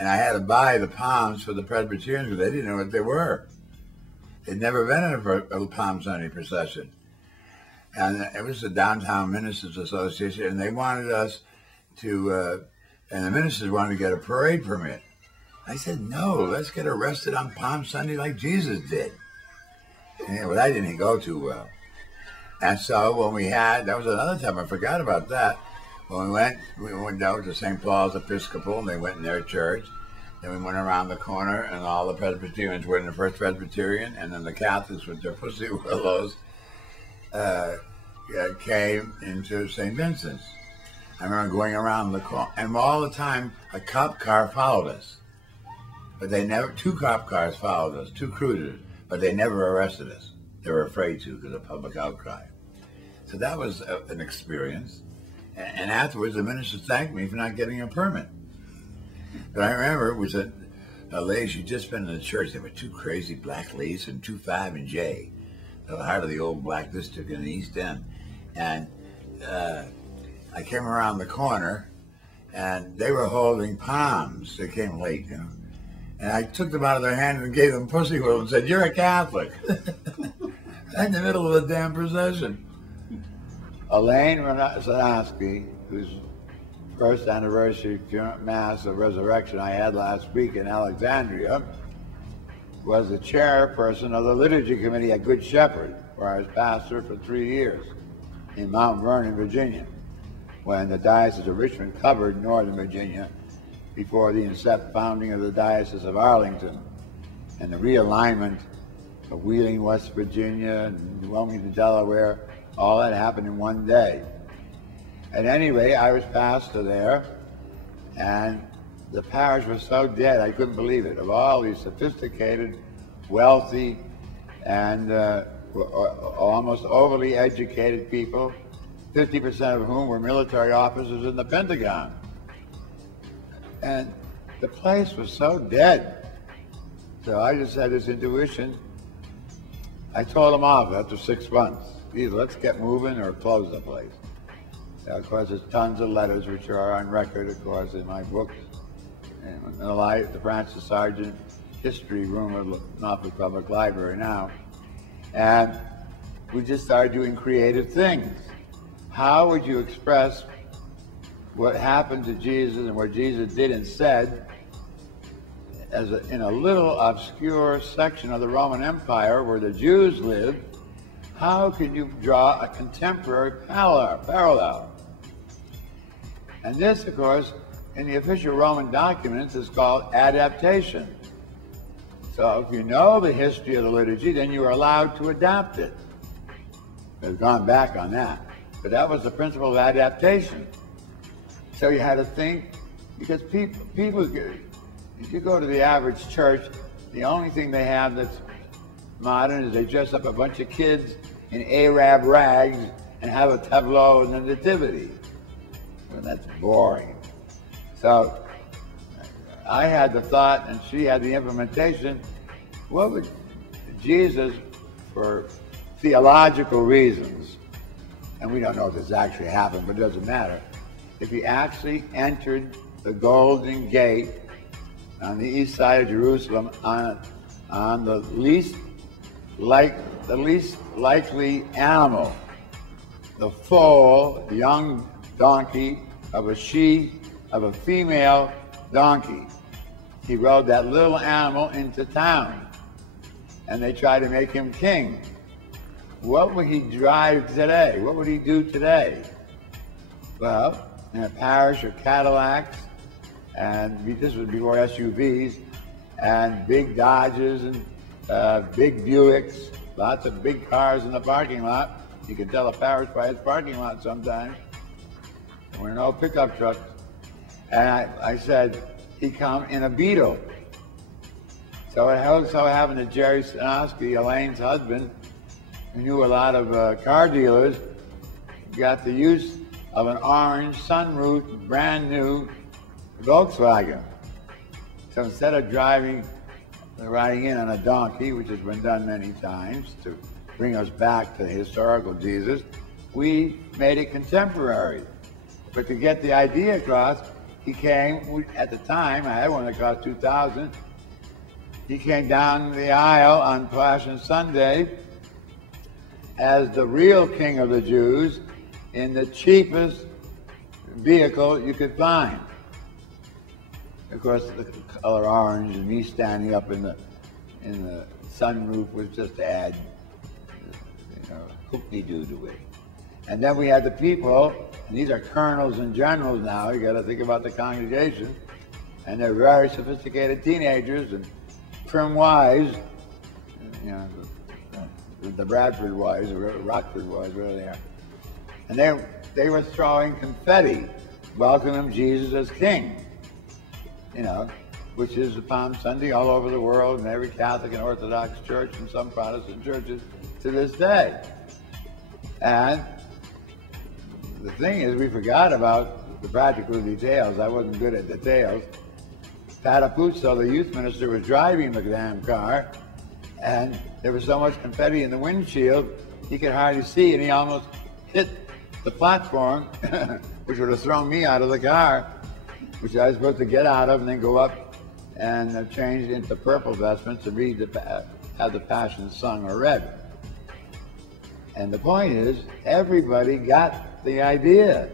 And I had to buy the palms for the Presbyterians because they didn't know what they were. They'd never been in a Palm Sunday procession. And it was the Downtown Ministers Association, and they wanted us to, and the ministers wanted to get a parade permit. I said, no, let's get arrested on Palm Sunday like Jesus did. And, well, that didn't go too well. And so when we had, that was another time, I forgot about that. When we went down to St. Paul's Episcopal, and they went in their church. Then we went around the corner, and all the Presbyterians were in the First Presbyterian, and then the Catholics with their pussy willows came into St. Vincent's. I remember going around the corner, and all the time a cop car followed us. But they never, 2 cop cars followed us, 2 cruisers, but they never arrested us. They were afraid to because of public outcry. So that was an experience. And afterwards, the minister thanked me for not getting a permit. But I remember it was a lady, she'd just been in the church. There were 2 crazy black ladies from 25 and J, the heart of the old black district in the East End. And I came around the corner, and they were holding palms. They came late, you know. And I took them out of their hand and gave them pussy willows and said, "You're a Catholic." In the middle of the damn procession. Elaine Zanaski, whose first anniversary Mass of Resurrection I had last week in Alexandria, was the chairperson of the Liturgy Committee at Good Shepherd, where I was pastor for 3 years in Mount Vernon, Virginia, when the Diocese of Richmond covered Northern Virginia before the founding of the Diocese of Arlington and the realignment of Wheeling, West Virginia, and Wilmington, Delaware. All that happened in one day. At any rate, I was pastor there, and the parish was so dead, I couldn't believe it. Of all these sophisticated, wealthy, and almost overly educated people, 50% of whom were military officers in the Pentagon. And the place was so dead. So I just had this intuition. I told them off after 6 months. Either let's get moving or close the place. Of course, there's tons of letters which are on record, of course, in my books. And the Francis Sargent History Room of Norfolk Public Library now. And we just started doing creative things. How would you express what happened to Jesus and what Jesus did and said in a little obscure section of the Roman Empire where the Jews lived? How can you draw a contemporary parallel? And this, of course, in the official Roman documents is called adaptation. So if you know the history of the liturgy, then you are allowed to adapt it. They've gone back on that. But that was the principle of adaptation. So you had to think, because people, if you go to the average church, the only thing they have that's modern is they dress up a bunch of kids in Arab rags and have a tableau in the Nativity. Well, that's boring. So I had the thought, and she had the implementation. What would Jesus, for theological reasons, and we don't know if this actually happened, but it doesn't matter, if he actually entered the Golden Gate on the east side of Jerusalem on the least likely animal, the foal, young donkey of a female donkey. He rode that little animal into town, and they tried to make him king. What would he drive today? What would he do today? Well, in a parish of Cadillacs, and this was before SUVs, and big Dodges and big Buicks, lots of big cars in the parking lot. You can tell a parish by its parking lot sometimes. There were no pickup trucks. And I said, he'd come in a Beetle. So it so happened that Jerry Stanoski, Elaine's husband, who knew a lot of car dealers, got the use of an orange sunroof, brand new Volkswagen. So instead of riding in on a donkey, which has been done many times to bring us back to the historical Jesus, we made it contemporary. But to get the idea across, he came, at the time, I had one that cost $2,000. He came down the aisle on Passion Sunday as the real king of the Jews in the cheapest vehicle you could find. Of course, the color orange and me standing up in the sunroof was just to add, hoop-de-doo to it. And then we had the people, and these are colonels and generals now, you got to think about the congregation, and they're very sophisticated teenagers and prim wives, the Bradford wives, or Rockford wives, whatever they are. And they were throwing confetti, welcoming Jesus as king, which is Palm Sunday all over the world in every Catholic and Orthodox church and some Protestant churches to this day. And the thing is, we forgot about the practical details. I wasn't good at details. Patapuzzo, the youth minister, was driving the damn car, and there was so much confetti in the windshield, he could hardly see, and he almost hit the platform, which would have thrown me out of the car, which I was supposed to get out of and then go up and change into purple vestments and have the Passion sung or read. And the point is, everybody got the idea.